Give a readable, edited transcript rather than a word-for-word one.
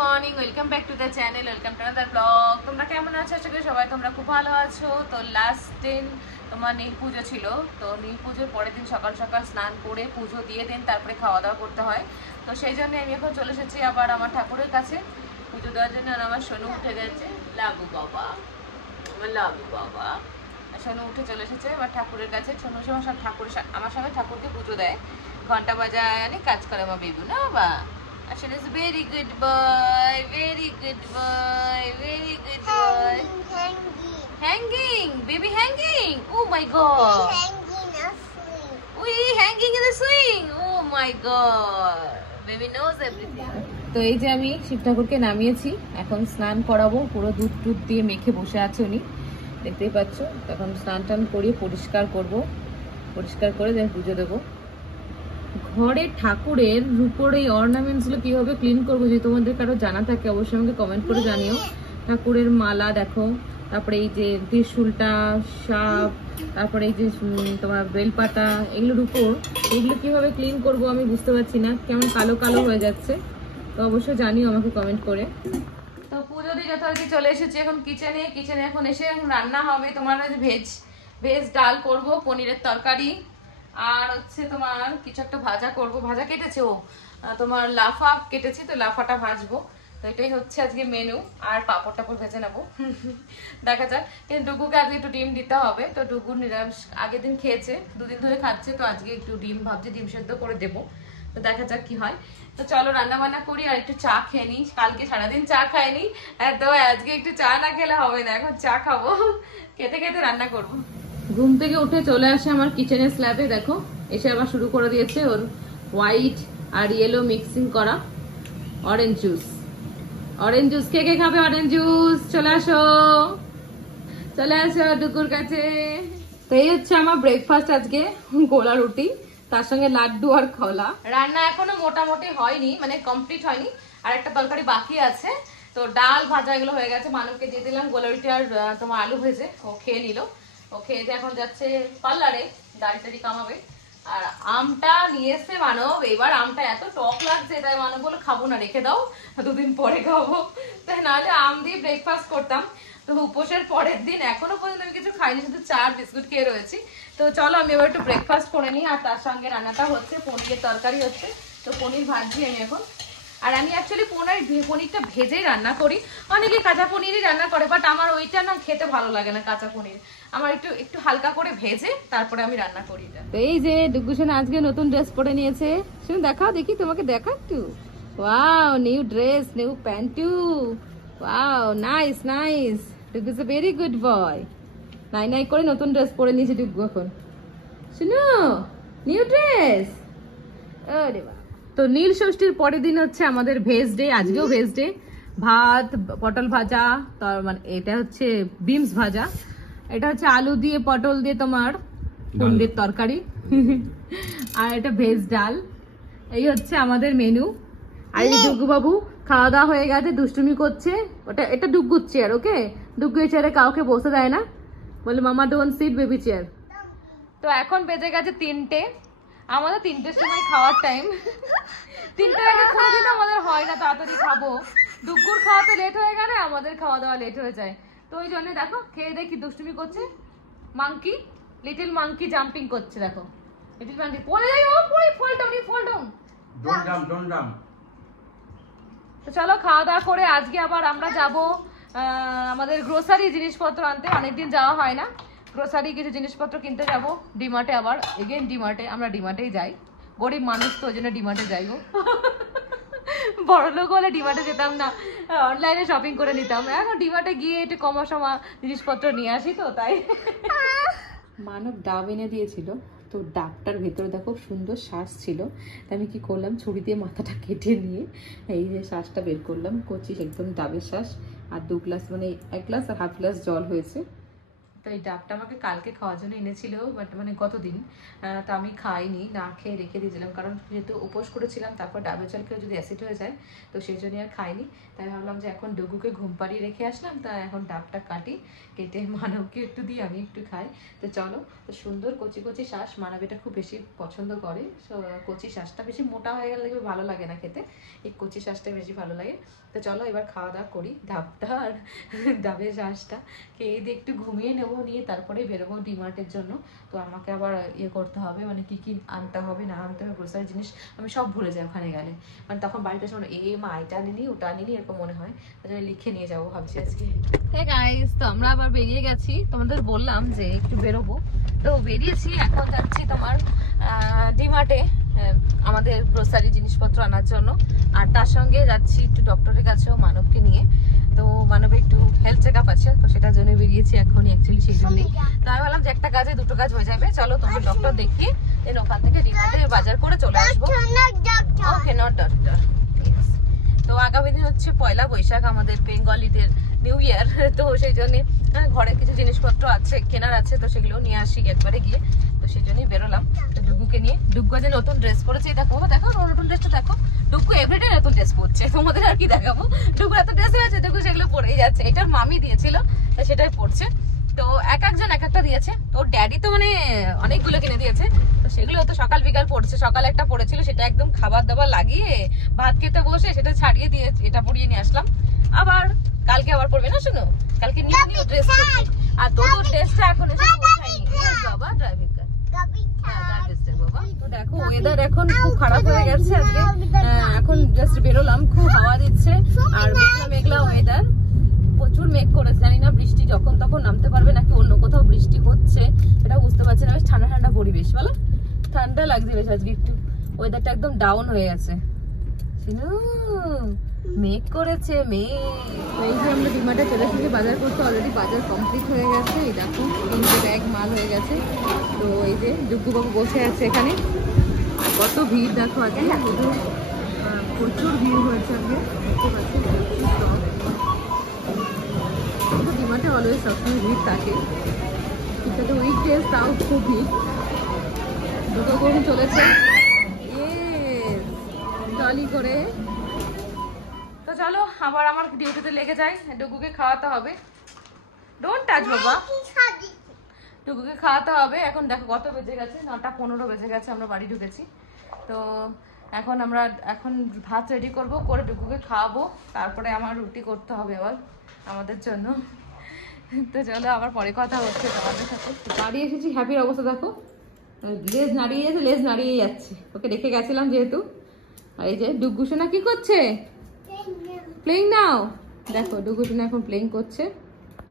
Morning, welcome back to the channel, welcome to another blog. তোমরা কেমন আছো? আশা করি সবাই তোমরা খুব ভালো আছো। তো লাস্ট দিন তোমার নীল পুজো ছিল, তো নীল পুজোর পরের দিন সকাল সকাল স্নান করে পুজো দিয়ে দিন তারপরে খাওয়া দাওয়া করতে হয়। তো সেই জন্য আমি এখন চলে এসেছি আবার আমার ঠাকুরের কাছে পুজো দেওয়ার জন্য। আর আমার সোনু উঠে গেছে, লাবু বাবা, আমার লাবু বাবা। সোনু উঠে চলে এসেছে এবার ঠাকুরের কাছে। সোনু সব ঠাকুরের আমার সঙ্গে ঠাকুরকে পুজো দেয়, ঘন্টা বাজায়, অনেক কাজ করে আমার বেবু না বাবা। Ashan is very good boy, very good boy, very good boy. Hanging, baby hanging. Oh my god. We hanging in the swing. Oh my god. Baby knows everything. তো এই যে আমি শিব ঠাকুরকে নামিয়েছি, এখন স্নান করাবো। পুরো দুধ টুধ দিয়ে মেখে বসে আছে উনি, দেখতেই পাচ্ছ। তখন স্নান টান করিয়ে পরিষ্কার করব, পরিষ্কার করে দেন পুজো দেবো। ঘরে ঠাকুরের রূপোর এই অর্নামেন্টস গুলো কিভাবে ক্লিন করবো, যদি তোমাদের কারো জানা থাকে অবশ্যই আমাকে কমেন্ট করে জানিও। ঠাকুরের মালা দেখো, তারপরে এই যে ত্রিশূলটা, সাপ, তারপরে এই যে তোমার বেলপাতা, এগুলোর উপর এগুলো কিভাবে ক্লিন করব আমি বুঝতে পারছি না, কেমন কালো কালো হয়ে যাচ্ছে। তো অবশ্যই জানিও আমাকে কমেন্ট করে। তো পুজো দিয়ে যথারীতি চলে এসেছি এখন কিচেনে। কিচেনে এখন এসে রান্না হবে তোমার ভেজ ডাল করব, পনিরের তরকারি, আর হচ্ছে তোমার কিছু একটা ভাজা করব। ভাজা কেটেছে ও, তোমার লাফা কেটেছি, তো লাফাটা ভাজবো। তো এটাই হচ্ছে আজকে মেনু। আর পাপড় টাপড় ভেজে নেবো, দেখা যাক। কিন্তু ডুগুকে আজকে একটু ডিম দিতে হবে। তো ডুগু নিরামিষ আগের দিন খেয়েছে, দুদিন ধরে খাচ্ছে, তো আজকে একটু ডিম ভাবছি ডিম সেদ্ধ করে দেবো। তো দেখা যাক কি হয়। তো চলো রান্না বান্না করি আর একটু চা খেয়ে নিই। কালকে সারাদিন চা খাইনি, তো আজকে একটু চা না খেলে হবে না, এখন চা খাবো। খেতে খেতে রান্না করবো। ঘুম থেকে উঠে চলে আসে আমার কিচেনের স্ল্যাবে, দেখো এসে আবার শুরু করে দিয়েছে ওর হোয়াইট আর ইয়েলো মিক্সিং করা অরেঞ্জ জুস। অরেঞ্জ জুস কে কে খাবে? অরেঞ্জ জুস চলে আসো, চলে আসো ডুকুর কাছে। তো এই হচ্ছে আমার ব্রেকফাস্ট আজকে, গোলা রুটি, তার সঙ্গে লাড্ডু আর খোলা। রান্না এখনো মোটামুটি হয়নি, মানে কমপ্লিট হয়নি, আর একটা তরকারি বাকি আছে। তো ডাল ভাজা এগুলো হয়ে গেছে, মানুষকে দিয়ে দিলাম গোলা রুটি আর তোমার আলু ভেজে, ও খেয়ে নিল। ও খেয়ে এখন যাচ্ছে পার্লারে, দাড়ি টাড়ি কামাবে। আর আমটা নিয়ে এসছে মানব, এবার আমটা এত টক লাগছে, তাই মানব বলে খাবো না, রেখে দাও, দুদিন পরে খাবো। তাই নাহলে আম দিয়ে ব্রেকফাস্ট করতাম। তো উপোসের পরের দিন এখনো পর্যন্ত আমি কিছু খাইনি, শুধু চা বিস্কুট খেয়ে রয়েছি। তো চলো আমি এবার একটু ব্রেকফাস্ট করে নিই। আর তার সঙ্গে রান্নাটা হচ্ছে, পনিরের তরকারি হচ্ছে, তো পনির ভাজছি আমি এখন। আর আমি অ্যাকচুয়ালি পনিরটা ভেজেই রান্না করি, অনেকে কাঁচা পনিরই রান্না করে, বাট আমার ওইটা না খেতে ভালো লাগে না কাঁচা পনির। আমার একটু হালকা করে ভেজে তারপরে আমি রান্না করি। তো এই যে ডুগুসেন আজকে নতুন ড্রেস পরে নিয়েছে, শুনে দেখাও দেখি, তোমাকে দেখা একটু। Wow, new dress, new pant, wow nice nice. Dugu is a very good boy. নাই নাই করে নতুন ড্রেস পরে নিয়েছে ডুগু এখন, শুনো, নিউ ড্রেস। আরে বাহ। তো নীল ষষ্ঠীর পরের দিন হচ্ছে আমাদের ভেজ ডে, আজকেও ভেজ ডে। ভাত, পটল ভাজা, তার মানে এটা হচ্ছে বিমস ভাজা, এটা হচ্ছে আলু দিয়ে পটল দিয়ে তোমার পনিরের তরকারি, আর এটা ভেজ ডাল। এই হচ্ছে আমাদের মেনু। আর এই ডুগু বাবু খাওয়া দাওয়া হয়ে গেছে, দুষ্টুমি করছে। এটা ডুগুর চেয়ার, ওকে? ডুগুর চেয়ারে কাউকে বসে দেয় না, বলে মামা ডোন্ট সিট বেবি চেয়ার। তো এখন বেজে গেছে 3টে, আমাদের 3টের সময় খাওয়ার টাইম। 3টার আগে কোনোদিন আমাদের হয় না তাড়াতাড়ি খাবো। ডুগুর খাওয়াতে লেট হয়ে গেলে আমাদের খাওয়া দাওয়া লেট হয়ে যায়। তো ওই জন্য দেখো খেয়ে দেখি দুষ্টুমি করছে। মাংকি, লিটল মাংকি জাম্পিং করছে, দেখো লিটল মাংকি পড়ে যায়, ও পড়ে, fall down, fall down, don't jump. তো চলো খাওয়া দাওয়া করে আজকে আবার আমরা যাব আমাদের গ্রোসারি জিনিসপত্র আনতে, অনেকদিন যাওয়া হয় না। গ্রোসারি কিছু জিনিসপত্র কিনতে যাব ডিমার্টে, আবার এগেন ডিমার্টে, আমরা ডিমার্টেই যাই, গরিব মানুষ তো ওই জন্য ডিমার্টে যাইবো। বড় লোক হলে ডিমার্টে যেতাম না, অনলাইনে শপিং করে নিতাম। এখন ডিমার্টে গিয়ে একটু কমা সমা জিনিসপত্র নিয়ে আসি, তো তাই। মানব ডাব এনে দিয়েছিল, তো ডাবটার ভেতরে দেখো সুন্দর শ্বাস ছিল, তাই আমি কি করলাম, ছুরি দিয়ে মাথাটা কেটে নিয়ে এই যে শ্বাসটা বের করলাম, কচি একদম ডাবের শ্বাস। আর 2 গ্লাস, মানে 1 গ্লাস আর হাফ গ্লাস জল হয়েছে। তো এই ডাবটা আমাকে কালকে খাওয়ার জন্য এনেছিল, বাট মানে গতদিন, তা আমি খাইনি, না খেয়ে রেখে দিয়েছিলাম, কারণ যেহেতু উপোস করেছিলাম, তারপর ডাবের জল খেয়ে যদি অ্যাসিড হয়ে যায়, তো সেই জন্যই আর খাইনি। তাই ভাবলাম যে এখন ডুগুকে ঘুম পাড়িয়ে রেখে আসলাম, তা এখন ডাবটা কাটি, কেটে মানবকে একটু দিই, আমি একটু খাই। তো চলো, তো সুন্দর কচি কচি শ্বাস, মানব এটা খুব বেশি পছন্দ করে। কচি শ্বাসটা, বেশি মোটা হয়ে গেলে ভালো লাগে না খেতে, এই কচি শ্বাসটা বেশি ভালো লাগে। তো চলো এবার খাওয়া দাওয়া করি, ডাবটা আর ডাবের শ্বাসটা খেয়ে দিয়ে একটু ঘুমিয়ে নেবো, নিয়ে তারপরে বেরোবো ডিমার্টের জন্য। তো আমাকে আবার ইয়ে করতে হবে, মানে কি কি আনতে হবে না আনতে হবে, গ্রোসারি জিনিস আমি সব ভুলে যাই ওখানে গেলে, মানে তখন বাড়িতে শোনো মা এটা আনিনি ওটা আনিনি এরকম মনে হয়, তাই জন্য লিখে নিয়ে যাবো ভাবছি আজকে। হ্যাঁ গাইস, তো আমরা আবার বেরিয়ে গেছি, তোমাদের বললাম যে একটু বেরোবো, তো বেরিয়েছি, এখন যাচ্ছি তোমার ডিমার্টে আমাদের গ্রোসারি জিনিসপত্র আনার জন্য, আর তার সঙ্গে যাচ্ছি একটু ডক্টরের কাছেও মানবকে নিয়ে। তো মানবে একটু হেলথ চেক আপ আছে, তো সেটার জন্য বেরিয়েছি এখনই, অ্যাকচুয়ালি সেই জন্যই। তো আমি বললাম যে একটা কাজে দুটো কাজ হয়ে যাবে, চলো তোমার ডক্টর দেখিয়ে দেন ওখান থেকে ডিমার্টে বাজার করে চলে আসবো। ওকে, নট ডক্টর। তো আগামী দিন হচ্ছে পয়লা বৈশাখ, আমাদের বেঙ্গলিদের নিউ ইয়ার, তো সেই জন্যে ঘরে কিছু জিনিসপত্র আছে কেনার আছে, তো সেগুলো নিয়ে আসি একবারে গিয়ে, তো সেই জন্যই বেরোলাম। তো ডুগুকে নিয়ে, ডুগু যে নতুন ড্রেস পরেছে, দেখো দেখো নতুন ড্রেসটা দেখো, ডুগু এভরিডে নতুন ড্রেস পরছে, তোমাদের আর কি দেখাবো, ডুগু এত ড্রেস হয়েছে, ডুগু সেগুলো পরেই যাচ্ছে, এটার মামি দিয়েছিল, তো সেটাই পরছে। তো এক একজন এক একটা দিয়েছে, তো ড্যাডি তো মানে অনেকগুলো কিনে দিয়েছে, তো সেগুলো তো সকাল বিকাল পড়ছে, সকালে একটা পড়েছিল, সেটা একদম খাবার দাবার লাগিয়ে ভাত খেতে বসে সেটা ছাড়িয়ে দিয়ে এটা পরিয়ে নিয়ে আসলাম। আবার কালকে আবার পড়বে না, শুনো কালকে নিউ নিউ ড্রেস পরবে, আর তোর ড্রেসটা এখন এসে পৌঁছায়নি বাবা, ড্রাইভিং কার বাবা। তো দেখো ওয়েদার এখন খুব খারাপ হয়ে গেছে আজকে, এখন জাস্ট বেরোলাম, খুব হাওয়া দিচ্ছে আর মেঘলা মেঘলা ওয়েদার, প্রচুর মেঘ করেছে, জানি না বৃষ্টি যখন তখন নামতে পারবে নাকি অন্য কোথাও বৃষ্টি হচ্ছে সেটা বুঝতে পারছি না। বেশ ঠান্ডা ঠান্ডা পরিবেশ, বলো ঠান্ডা লাগছে বেশ আজকে, একটু ওয়েদারটা একদম ডাউন হয়ে গেছে, মেঘ করেছে মেঘ। এই যে আমরা ডিমার্টে চলে এসেছি বাজার করতে, অলরেডি বাজার কমপ্লিট হয়ে গেছে, এই দেখো 3টে ব্যাগ মাল হয়ে গেছে। তো এই যে ডুগু বাবু বসে আছে এখানে, আর কত ভিড় দেখো আজকে, প্রচুর ভিড় হয়েছে আজকে, দেখতে পাচ্ছি ডিমার্টে অলওয়েজ সবসময় ভিড় থাকে, কিন্তু তো উইকডেজ তাও খুব ভিড়। দুটো কখন চলেছে টলি করে। তো চলো আবার আমার ডিউটিতে লেগে যাই, ডুগুকে খাওয়াতে হবে, ডোন্ট টাচ বাবা, ডুগুকে খাওয়াতে হবে। এখন দেখো কত বেজে গেছে, 9:15 বেজে গেছে, আমরা বাড়ি ঢুকেছি। তো এখন আমরা ভাত রেডি করব, করে ডুগুকে খাওয়াবো, তারপরে আমার রুটি করতে হবে আবার আমাদের জন্য। তো চলো আবার পরে কথা হচ্ছে তোমাদের সাথে। বাড়ি এসেছি, হ্যাপির অবস্থা দেখো, লেজ নাড়িয়ে যাচ্ছে, লেজ নাড়িয়ে যাচ্ছে, ওকে রেখে গেছিলাম যেহেতু। আর এই যে ডুগু সোনা কি করছে, প্লেইং নাও, দেখো ডুগু সোনা এখন প্লেইং করছে।